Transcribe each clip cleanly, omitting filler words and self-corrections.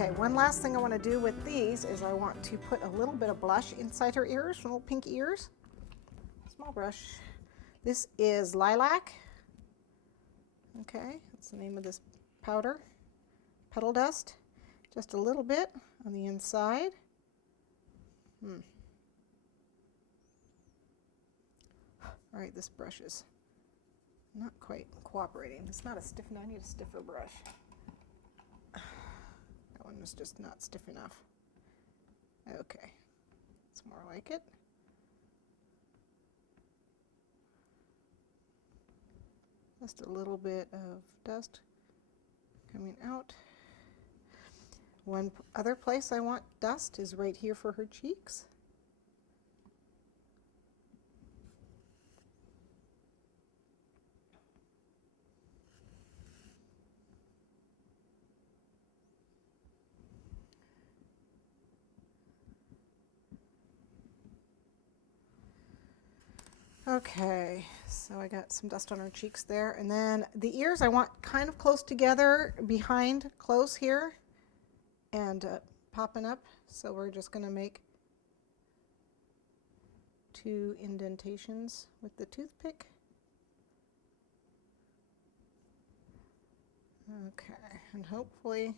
Okay, one last thing I want to do with these is I want to put a little bit of blush inside her ears, little pink ears. Small brush. This is Lilac. Okay, that's the name of this powder. Petal dust. Just a little bit on the inside. All right, this brush is not quite cooperating. It's not a stiff enough. I need a stiffer brush. That one was just not stiff enough. Okay, it's more like it. Just a little bit of dust coming out. One other place I want dust is right here for her cheeks. Okay, so I got some dust on her cheeks there. And then the ears I want kind of close together, behind, close here, and popping up. So we're just going to make 2 indentations with the toothpick. Okay, and hopefully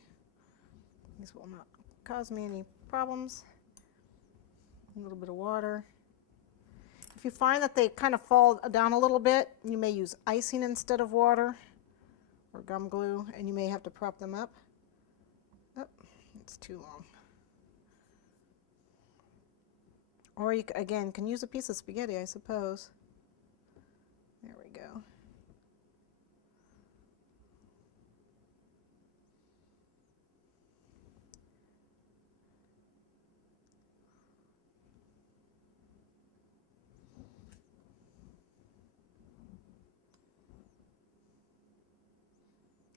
these will not cause me any problems. A little bit of water. If you find that they kind of fall down a little bit, you may use icing instead of water or gum glue, and you may have to prop them up. Oh, it's too long. Or you, again, can use a piece of spaghetti, I suppose. There we go.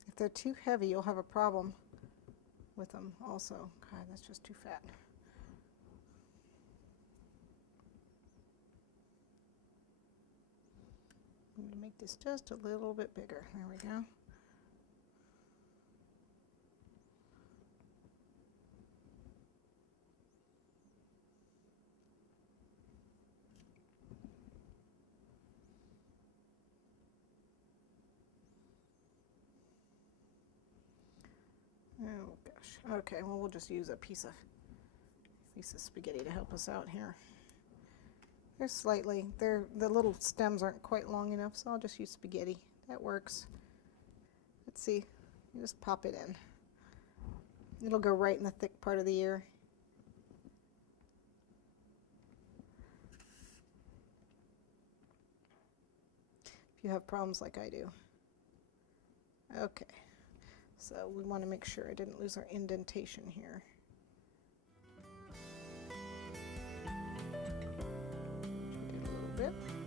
If they're too heavy, you'll have a problem with them also. God, that's just too fat. I'm going to make this just a little bit bigger. There we go. Oh gosh. Okay, well we'll just use a piece of spaghetti to help us out here. They're slightly, the little stems aren't quite long enough, so I'll just use spaghetti. That works. Let's see. You just pop it in. It'll go right in the thick part of the ear. If you have problems like I do. Okay. So we want to make sure I didn't lose our indentation here. Did a little bit.